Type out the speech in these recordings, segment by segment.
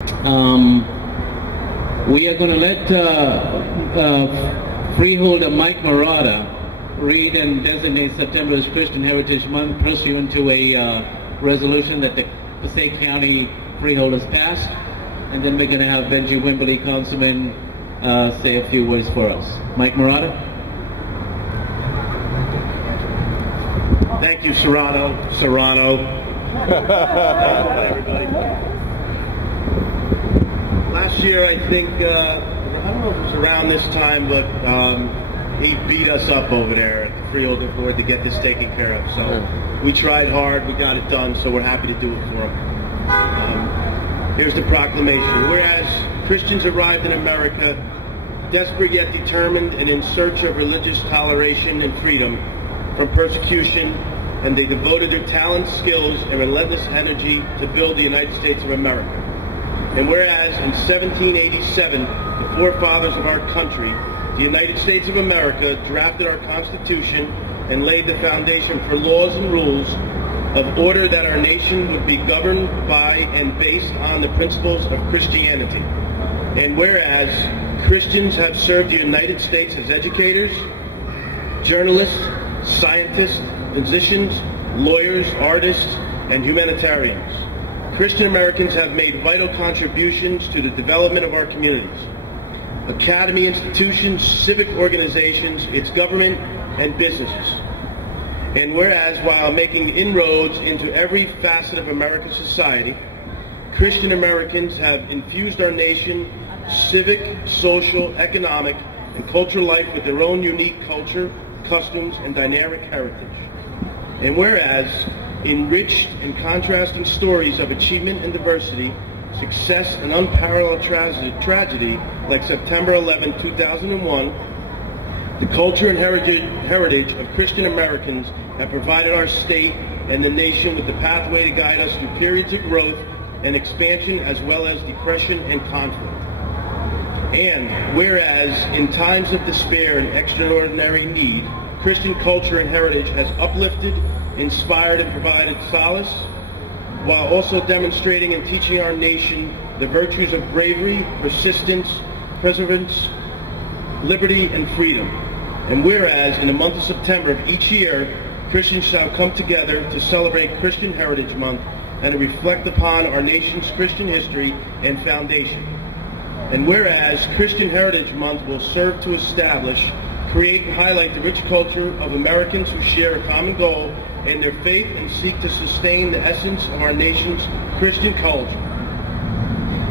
We are going to let Freeholder Mike Marotta read and designate September as Christian Heritage Month pursuant to a resolution that the Passaic County Freeholders passed, and then we're going to have Benji Wimberly, Councilman, say a few words for us. Mike Marotta. Thank you, Sirrano. Everybody. Last year, I think, I don't know if it was around this time, but he beat us up over there at the Freeholder board to get this taken care of. So we tried hard, we got it done, so we're happy to do it for him. Here's the proclamation. Whereas Christians arrived in America, desperate yet determined and in search of religious toleration and freedom from persecution, and they devoted their talents, skills, and relentless energy to build the United States of America. And whereas in 1787, the forefathers of our country, the United States of America, drafted our Constitution and laid the foundation for laws and rules of order that our nation would be governed by and based on the principles of Christianity. And whereas Christians have served the United States as educators, journalists, scientists, physicians, lawyers, artists, and humanitarians, Christian Americans have made vital contributions to the development of our communities, academy institutions, civic organizations, its government, and businesses. And whereas while making inroads into every facet of American society, Christian Americans have infused our nation civic, social, economic, and cultural life with their own unique culture, customs, and dynamic heritage. And whereas enriched and contrasting stories of achievement and diversity, success and unparalleled tragedy like September 11, 2001, the culture and heritage of Christian Americans have provided our state and the nation with the pathway to guide us through periods of growth and expansion as well as depression and conflict. And whereas in times of despair and extraordinary need, Christian culture and heritage has uplifted, inspired, and provided solace, while also demonstrating and teaching our nation the virtues of bravery, persistence, perseverance, liberty, and freedom. And whereas in the month of September of each year, Christians shall come together to celebrate Christian Heritage Month and to reflect upon our nation's Christian history and foundation. And whereas Christian Heritage Month will serve to establish, create, and highlight the rich culture of Americans who share a common goal in their faith and seek to sustain the essence of our nation's Christian culture.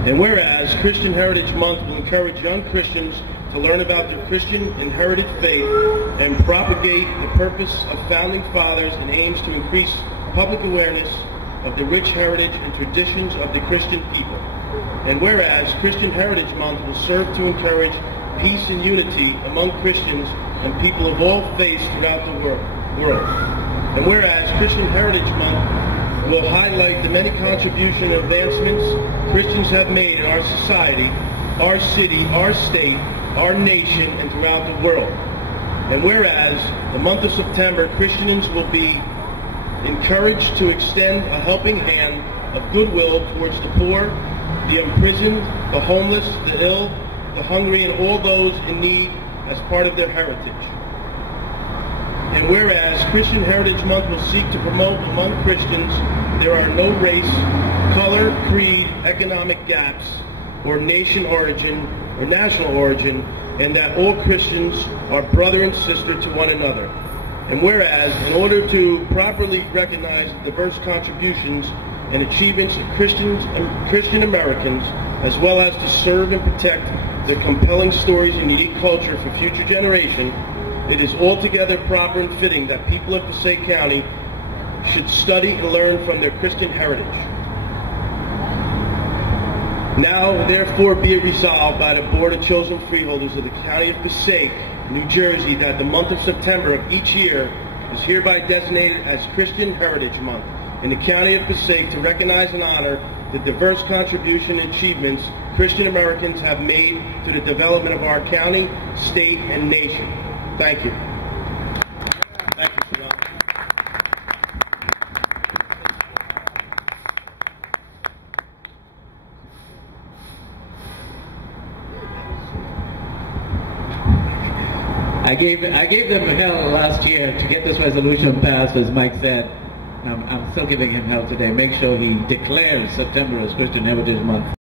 And whereas Christian Heritage Month will encourage young Christians to learn about their Christian inherited faith and propagate the purpose of founding fathers and aims to increase public awareness of the rich heritage and traditions of the Christian people. And whereas Christian Heritage Month will serve to encourage peace and unity among Christians and people of all faiths throughout the world. And whereas Christian Heritage Month will highlight the many contributions and advancements Christians have made in our society, our city, our state, our nation, and throughout the world. And whereas the month of September, Christians will be encouraged to extend a helping hand of goodwill towards the poor, the imprisoned, the homeless, the ill, the hungry, and all those in need as part of their heritage. And whereas Christian Heritage Month will seek to promote among Christians there are no race, color, creed, economic gaps, or nation origin, or national origin, and that all Christians are brother and sister to one another. And whereas, in order to properly recognize the diverse contributions and achievements of Christian Americans, as well as to serve and protect their compelling stories and unique culture for future generations, it is altogether proper and fitting that people of Passaic County should study and learn from their Christian heritage. Now, therefore, be it resolved by the Board of Chosen Freeholders of the County of Passaic, New Jersey, that the month of September of each year is hereby designated as Christian Heritage Month in the County of Passaic to recognize and honor the diverse contribution and achievements Christian Americans have made to the development of our county, state, and nation. Thank you. Thank you, Sirrano. I gave them hell last year to get this resolution passed, as Mike said. I'm still giving him hell today. Make sure he declares September as Christian Heritage Month.